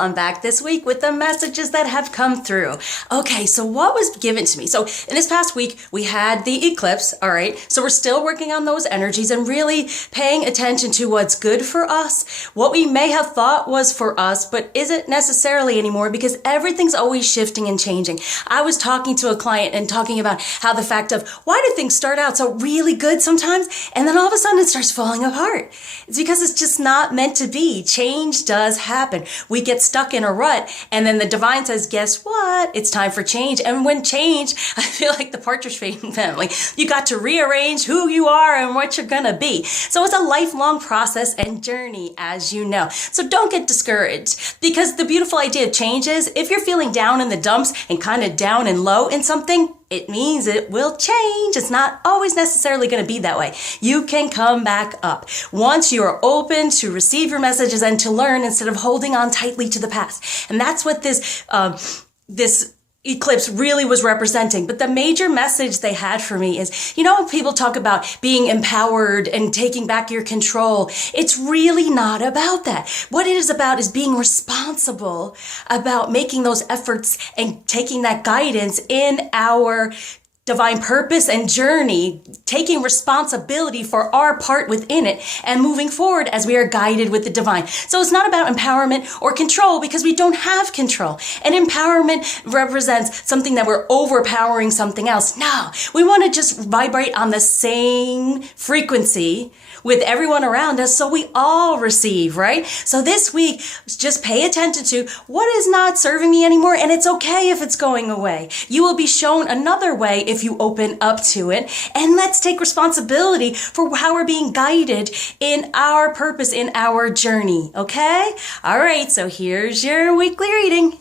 I'm back this week with the messages that have come through. Okay, so what was given to me? So in this past week, we had the eclipse, all right? So we're still working on those energies and really paying attention to what's good for us, what we may have thought was for us, but isn't necessarily anymore because everything's always shifting and changing. I was talking to a client and talking about how the fact of why do things start out so really good sometimes and then all of a sudden it starts falling apart? It's because it's just not meant to be. Change does happen. We get stuck in a rut and then the divine says, guess what? It's time for change. And when change, I feel like the Partridge family, you got to rearrange who you are and what you're gonna be. So it's a lifelong process and journey, as you know. So don't get discouraged because the beautiful idea of change is if you're feeling down in the dumps and kind of down and low in something, it means it will change. It's not always necessarily going to be that way. You can come back up once you are open to receive your messages and to learn instead of holding on tightly to the past. And that's what this eclipse really was representing. But the major message they had for me is, you know, when people talk about being empowered and taking back your control, it's really not about that. What it is about is being responsible about making those efforts and taking that guidance in our divine purpose and journey, taking responsibility for our part within it and moving forward as we are guided with the divine. So it's not about empowerment or control because we don't have control. And empowerment represents something that we're overpowering something else. No, we want to just vibrate on the same frequency with everyone around us so we all receive, right? So this week, just pay attention to what is not serving me anymore, and it's okay if it's going away. You will be shown another way if you open up to it, and let's take responsibility for how we're being guided in our purpose, in our journey, okay? All right, so here's your weekly reading.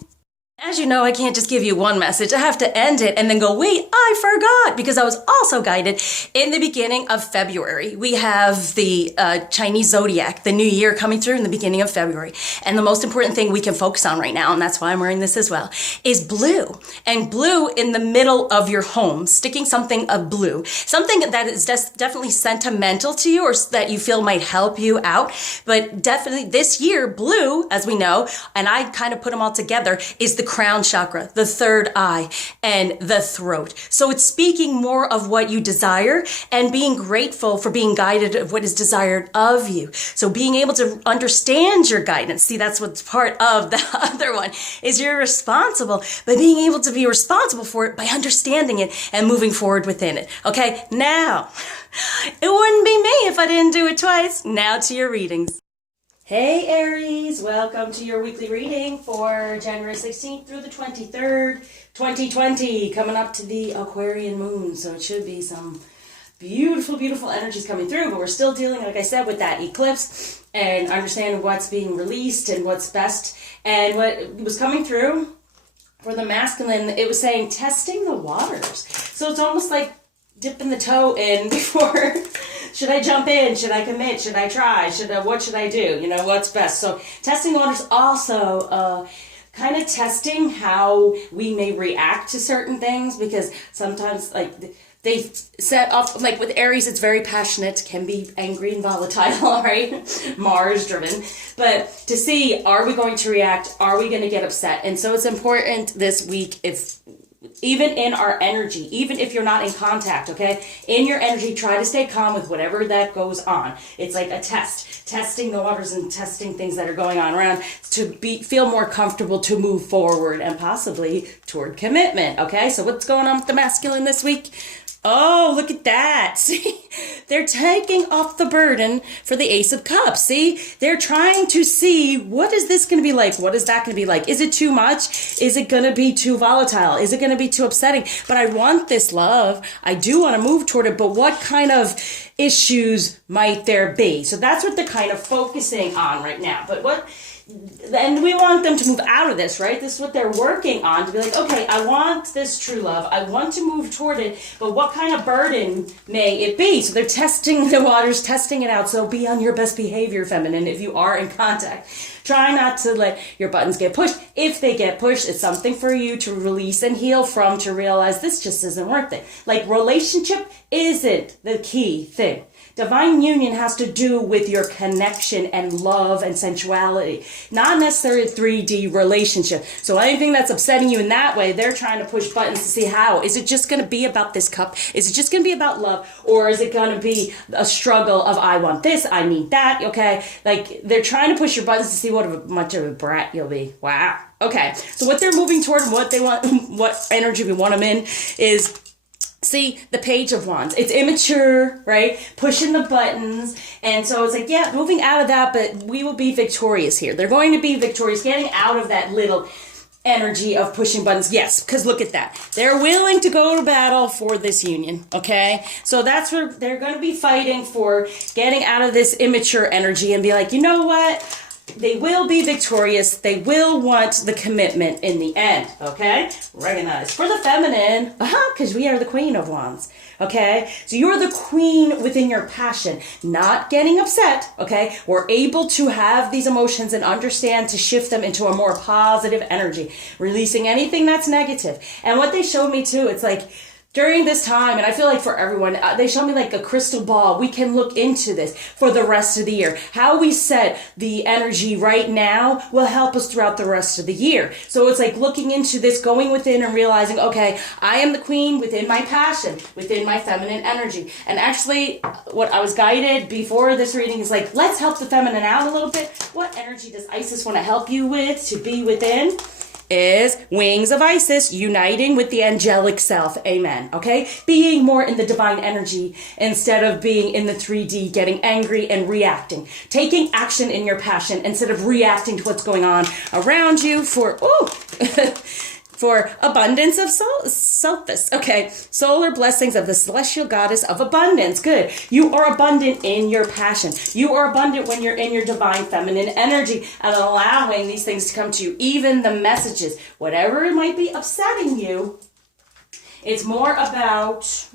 As you know, I can't just give you one message. I have to end it and then go, wait, I forgot, because I was also guided in the beginning of February. We have the Chinese zodiac, the new year coming through in the beginning of February. And the most important thing we can focus on right now, and that's why I'm wearing this as well, is blue. And blue in the middle of your home, sticking something of blue, something that is definitely sentimental to you or that you feel might help you out. But definitely this year, blue, as we know, and I kind of put them all together, is the crown chakra, the third eye, and the throat. So it's speaking more of what you desire and being grateful for being guided of what is desired of you. So being able to understand your guidance. See, that's what's part of the other one is you're responsible, but being able to be responsible for it by understanding it and moving forward within it. Okay, now, it wouldn't be me if I didn't do it twice. Now to your readings. Hey Aries, welcome to your weekly reading for January 16th through the 23rd, 2020, coming up to the Aquarian moon. So it should be some beautiful, beautiful energies coming through, but we're still dealing, like I said, with that eclipse and understanding what's being released and what's best. And what was coming through for the masculine, it was saying testing the waters. So it's almost like dipping the toe in before... Should I jump in? Should I commit? Should I try? What should I do? You know, what's best? So testing the waters also kind of testing how we may react to certain things, because sometimes like they set off, like with Aries, it's very passionate, can be angry and volatile, right? Mars driven. But to see, are we going to react? Are we going to get upset? And so it's important this week, if even in our energy, even if you're not in contact, okay? In your energy, try to stay calm with whatever that goes on. It's like a test, testing the waters and testing things that are going on around to feel more comfortable to move forward and possibly toward commitment, okay? So what's going on with the masculine this week? Oh, look at that. See, they're taking off the burden for the Ace of Cups. See, they're trying to see, what is this going to be like? What is that going to be like? Is it too much? Is it going to be too volatile? Is it going to be too upsetting? But I want this love. I do want to move toward it, but what kind of issues might there be? So that's what they're kind of focusing on right now. But and we want them to move out of this, right? This is what they're working on, to be like, okay, I want this true love. I want to move toward it, but what kind of burden may it be? So they're testing the waters, testing it out. So be on your best behavior, feminine, if you are in contact. Try not to let your buttons get pushed. If they get pushed, it's something for you to release and heal from, to realize this just isn't worth it. Like, relationship isn't the key thing. Divine union has to do with your connection and love and sensuality, not necessarily a 3D relationship. So anything that's upsetting you in that way, they're trying to push buttons to see how. Is it just going to be about this cup? Is it just going to be about love? Or is it going to be a struggle of I want this, I need that, okay? Like, they're trying to push your buttons to see what much of a brat you'll be. Wow. Okay, so what they're moving toward and what they want, what energy we want them in is, see, the Page of Wands. It's immature, right? Pushing the buttons. And so it's like, yeah, moving out of that, but we will be victorious here. They're going to be victorious, getting out of that little energy of pushing buttons. Yes, because look at that. They're willing to go to battle for this union, okay? So that's where they're going to be fighting for, getting out of this immature energy and be like, you know what? They will be victorious. They will want the commitment in the end, okay? Recognize. For the feminine, because we are the Queen of Wands, okay? So you're the queen within your passion, not getting upset, okay? We're able to have these emotions and understand to shift them into a more positive energy, releasing anything that's negative. And what they showed me too, it's like, during this time, and I feel like for everyone, they show me like a crystal ball. We can look into this for the rest of the year. How we set the energy right now will help us throughout the rest of the year. So it's like looking into this, going within and realizing, okay, I am the queen within my passion, within my feminine energy. And actually, what I was guided before this reading is like, let's help the feminine out a little bit. What energy does Isis want to help you with to be within? Is Wings of Isis, uniting with the angelic self. Amen. Okay? Being more in the divine energy instead of being in the 3D, getting angry and reacting. Taking action in your passion instead of reacting to what's going on around you for, for abundance of selfish. Okay, solar blessings of the celestial goddess of abundance. Good. You are abundant in your passion. You are abundant when you're in your divine feminine energy and allowing these things to come to you. Even the messages, whatever it might be upsetting you, it's more about...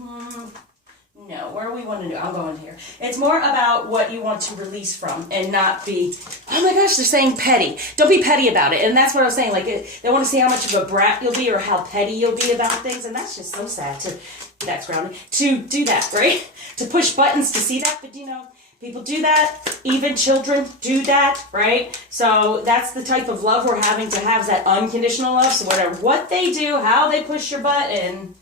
No, where we want to do? I'm going here. It's more about what you want to release from and not be, oh my gosh, they're saying petty. Don't be petty about it. And that's what I was saying. Like, they want to see how much of a brat you'll be or how petty you'll be about things. And that's just so sad that's grounding, to do that, right? To push buttons to see that. But, you know, people do that. Even children do that, right? So that's the type of love we're having to have, is that unconditional love. So whatever, what they do, how they push your button.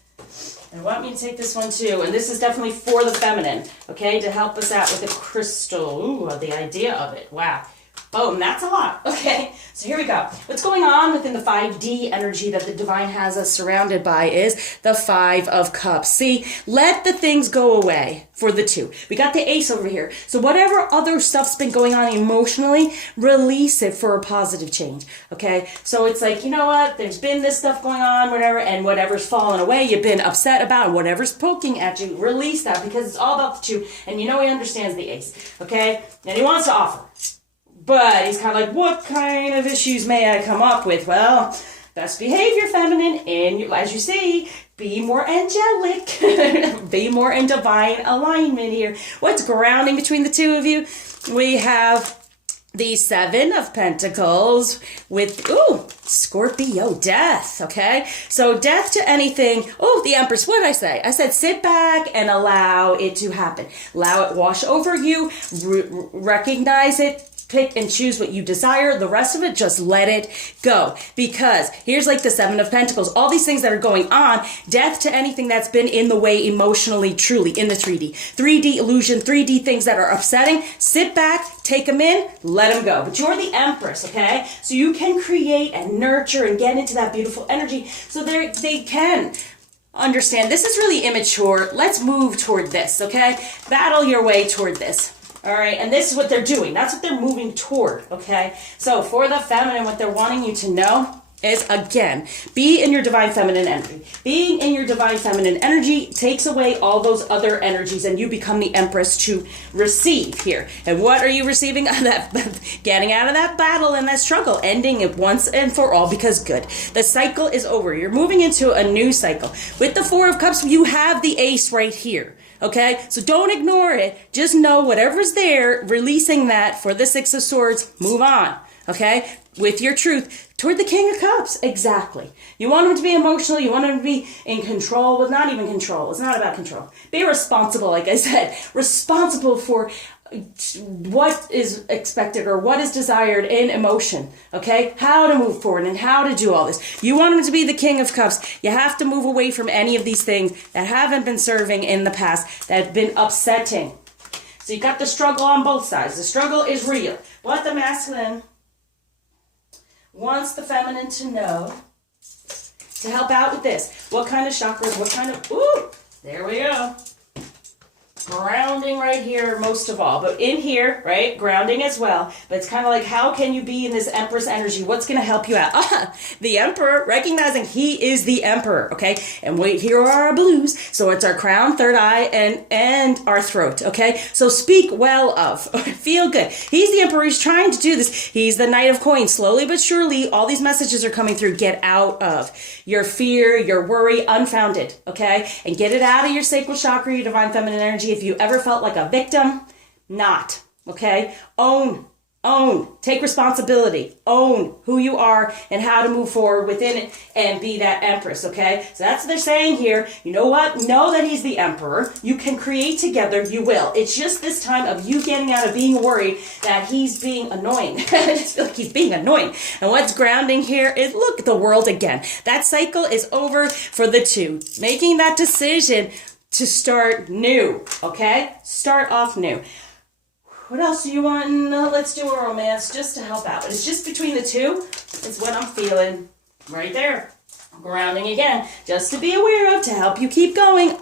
And want me to take this one too. And this is definitely for the feminine, okay? To help us out with the crystal. Ooh, the idea of it. Wow. Boom, that's a lot. Okay, so here we go. What's going on within the 5D energy that the divine has us surrounded by is the 5 of Cups. See, let the things go away for the 2. We got the Ace over here. So whatever other stuff's been going on emotionally, release it for a positive change, okay? So it's like, you know what? There's been this stuff going on, whatever, and whatever's fallen away, you've been upset about, and whatever's poking at you, release that, because it's all about the 2, and you know he understands the Ace, okay? And he wants to offer. But he's kind of like, what kind of issues may I come up with? Well, best behavior, feminine, and as you see, be more angelic. Be more in divine alignment here. What's grounding between the two of you? We have the 7 of Pentacles with, Scorpio, death, okay? So death to anything. The Empress, what did I say? I said sit back and allow it to happen. Allow it wash over you. Recognize it. Pick and choose what you desire. The rest of it, just let it go. Because here's like the 7 of Pentacles. All these things that are going on, death to anything that's been in the way emotionally, truly, in the 3D. 3D illusion, 3D things that are upsetting. Sit back, take them in, let them go. But you're the Empress, okay? So you can create and nurture and get into that beautiful energy so they can understand this is really immature. Let's move toward this, okay? Battle your way toward this. All right, and this is what they're doing. That's what they're moving toward, okay? So for the feminine, what they're wanting you to know is, again, be in your divine feminine energy. Being in your divine feminine energy takes away all those other energies, and you become the Empress to receive here. And what are you receiving? Getting out of that battle and that struggle, ending it once and for all, because good. The cycle is over. You're moving into a new cycle. With the 4 of Cups, you have the Ace right here. Okay, so don't ignore it. Just know whatever's there, releasing that for the 6 of Swords, move on. okay, with your truth toward the King of Cups. Exactly. You want him to be emotional. You want him to be in control. Well, not even control. It's not about control. Be responsible, like I said. Responsible for what is expected or what is desired in emotion, okay? How to move forward and how to do all this. You want him to be the King of Cups. You have to move away from any of these things that haven't been serving in the past, that have been upsetting. So you got the struggle on both sides. The struggle is real. What the masculine wants the feminine to know to help out with this. What kind of chakras, what kind of, ooh, there we go. Grounding right here most of all, but in here, right, grounding as well. But it's kind of like, how can you be in this Empress energy? What's going to help you out? The Emperor, recognizing he is the Emperor, okay? And wait, here are our blues. So it's our crown, third eye, and our throat, okay? So speak well of, feel good. He's the Emperor. He's trying to do this. He's the Knight of Coins. Slowly but surely, all these messages are coming through. Get out of your fear, your worry, unfounded, okay? And get it out of your sacral chakra, your divine feminine energy. If you ever felt like a victim, not, okay? Own, take responsibility, own who you are and how to move forward within it and be that Empress, okay? So that's what they're saying here. You know what? Know that he's the Emperor. You can create together, you will. It's just this time of you getting out of being worried that he's being annoying. I just feel like he's being annoying. And what's grounding here is, look at the world again. That cycle is over for the two. Making that decision to start new, okay? Start off new. What else do you want? No, let's do a romance just to help out. It's just between the two. It's what I'm feeling right there. Grounding again, just to be aware of, to help you keep going.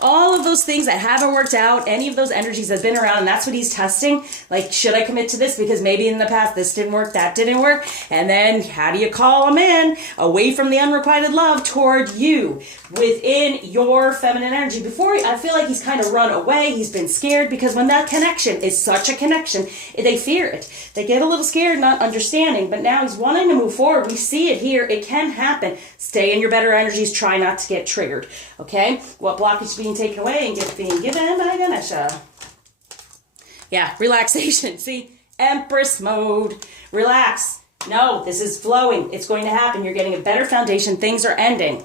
All of those things that haven't worked out, any of those energies that have been around, and that's what he's testing. Like, should I commit to this? Because maybe in the past this didn't work, that didn't work. And then how do you call a man away from the unrequited love toward you within your feminine energy? Before, I feel like he's kind of run away. He's been scared because when that connection is such a connection, they fear it. They get a little scared, not understanding, but now he's wanting to move forward. We see it here. It can happen. Stay in your better energies. Try not to get triggered. Okay? What blockage is being taken away and being given by Ganesha? Yeah, relaxation. See? Empress mode. Relax. No, this is flowing. It's going to happen. You're getting a better foundation. Things are ending.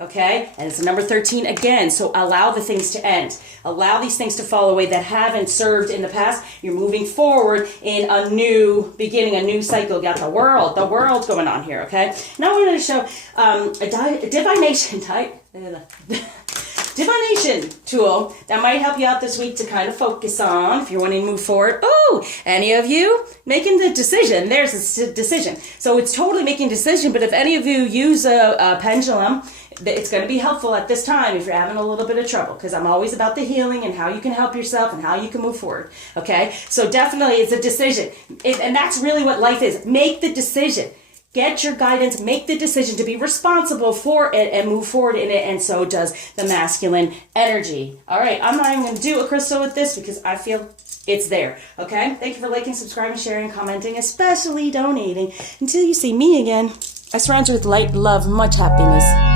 Okay? And it's number 13 again. So allow the things to end. Allow these things to fall away that haven't served in the past. You're moving forward in a new beginning, a new cycle. You got the world going on here, okay? Now I wanted to show a divination type. Divination tool that might help you out this week to kind of focus on if you're wanting to move forward. Oh, any of you making the decision? There's a decision. So it's totally making a decision, but if any of you use a pendulum, it's going to be helpful at this time if you're having a little bit of trouble, because I'm always about the healing and how you can help yourself and how you can move forward. Okay? So definitely it's a decision. And that's really what life is. Make the decision. Get your guidance, make the decision to be responsible for it and move forward in it, and so does the masculine energy. All right, I'm not even going to do a crystal with this because I feel it's there, okay? Thank you for liking, subscribing, sharing, commenting, especially donating. Until you see me again, I surround you with light, love, much happiness.